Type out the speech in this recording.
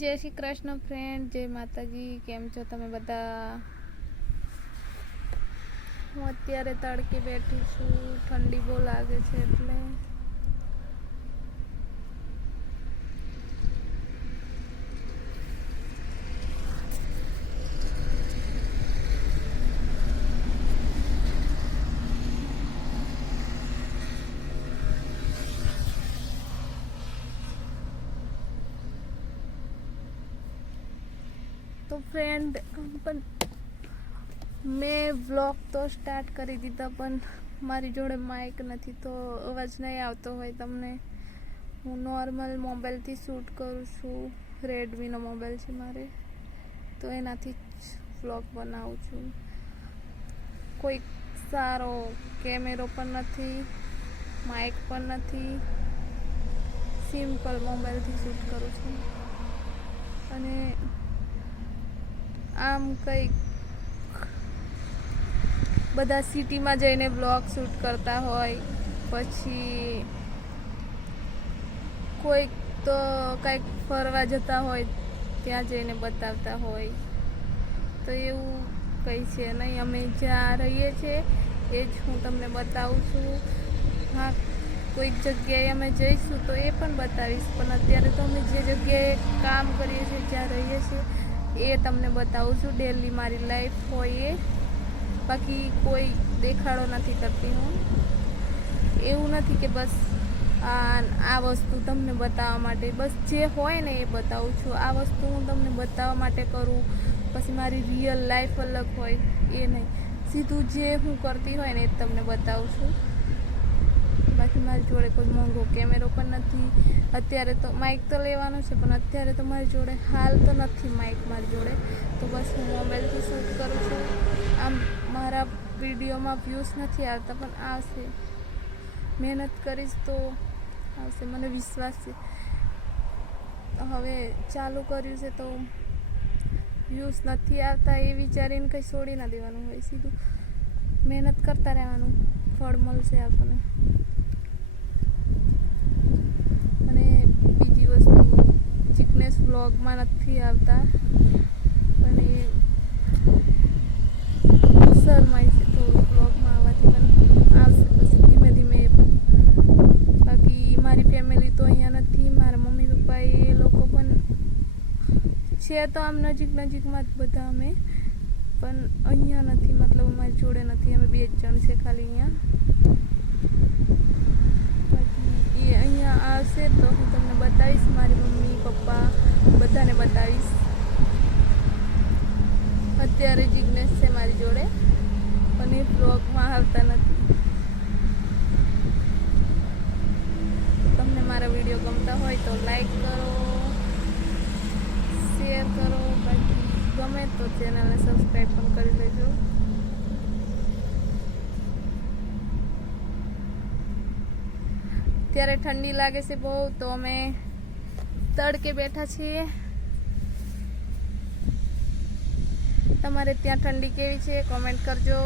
જય શ્રી કૃષ્ણ ફ્રેન્ડ, જય માતાજી. કેમ છો તમે બધા? હું અત્યારે તડકે બેઠી છું, ઠંડી બહુ લાગે છે એટલે તો ફ્રેન્ડ પણ મેં વ્લોગ તો સ્ટાર્ટ કરી દીધા, પણ મારી જોડે માઇક નથી તો અવાજ નહીં આવતો હોય તમને. હું નોર્મલ મોબાઈલથી શૂટ કરું છું. રેડમીનો મોબાઈલ છે મારે, તો એનાથી જ વ્લોગ બનાવું છું. કોઈ સારો કેમેરો પણ નથી, માઇક પણ નથી, સિમ્પલ મોબાઈલથી શૂટ કરું છું. અને આમ કંઈક બધા સિટીમાં જઈને બ્લોગ શૂટ કરતા હોય, પછી કોઈક તો કંઈક ફરવા જતા હોય ત્યાં જઈને બતાવતા હોય, તો એવું કંઈ છે નહીં. અમે જ્યાં રહીએ છીએ એ જ હું તમને બતાવું છું. હા, કોઈક જગ્યાએ અમે જઈશું તો એ પણ બતાવીશ, પણ અત્યારે તો અમે જે જગ્યાએ કામ કરીએ છીએ, જ્યાં રહીએ છીએ એ તમને બતાવું છું. ડેલી મારી લાઈફ હોય એ, બાકી કોઈ દેખાડો નથી કરતી હું. એવું નથી કે બસ આ વસ્તુ તમને બતાવવા માટે, બસ જે હોય ને એ બતાવું છું. આ વસ્તુ હું તમને બતાવવા માટે કરું, પછી મારી રિયલ લાઈફ અલગ હોય એ નહીં. સીધું જે હું કરતી હોય ને એ તમને બતાવું છું. બાકી મારી જોડે કોઈ મોંઘો કેમેરો પણ નથી. અત્યારે તો માઇક તો લેવાનું છે, પણ અત્યારે તો મારી જોડે હાલ તો નથી માઇક મારી જોડે, તો બસ હું મોબાઈલથી શૂટ કરું છું. આમ મારા વિડીયોમાં વ્યૂઝ નથી આવતા, પણ આવશે. મહેનત કરીશ તો આવશે, મને વિશ્વાસ છે. હવે ચાલુ કર્યું છે તો વ્યૂઝ નથી આવતા એ વિચારીને કંઈ છોડી ના દેવાનું હોય. સીધું મહેનત કરતા રહેવાનું, ફળ મળશે આપણને. અને બીજી વસ્તુ, ચિકનેસ વ્લોગમાં નથી આવતા, પણ એ શરમાય છે થોડું વ્લોગમાં આવવાથી, પણ આવશે પછી ધીમે ધીમે એ પણ. બાકી મારી ફેમિલી તો અહીંયા નથી. મારા મમ્મી પપ્પા એ લોકો પણ છે તો આમ નજીકમાં જ બધા અમે, પણ અહીંયા નથી, મતલબ અમારી જોડે નથી. અમે 2 જ જણ છે ખાલી અહીંયા. બાકી એ અહીંયા આવશે તો હું તમને બતાવીશ, મારી મમ્મી પપ્પા બધાને બતાવીશ. અત્યારે જિગ્નેશ છે મારી જોડે, પણ એ બ્લોગમાં આવતા નથી. તમને મારા વિડીયો ગમતા હોય તો લાઈક કરો, શેર કરો, બાકી ગમે તો ચેનલને સબસ્ક્રાઈબ પણ કરી લેજો. અત્યારે ઠંડી લાગે છે બહુ, તો અમે તડકે બેઠા છીએ. તમારે ત્યાં ઠંડી કેવી છે? કોમેન્ટ કરજો.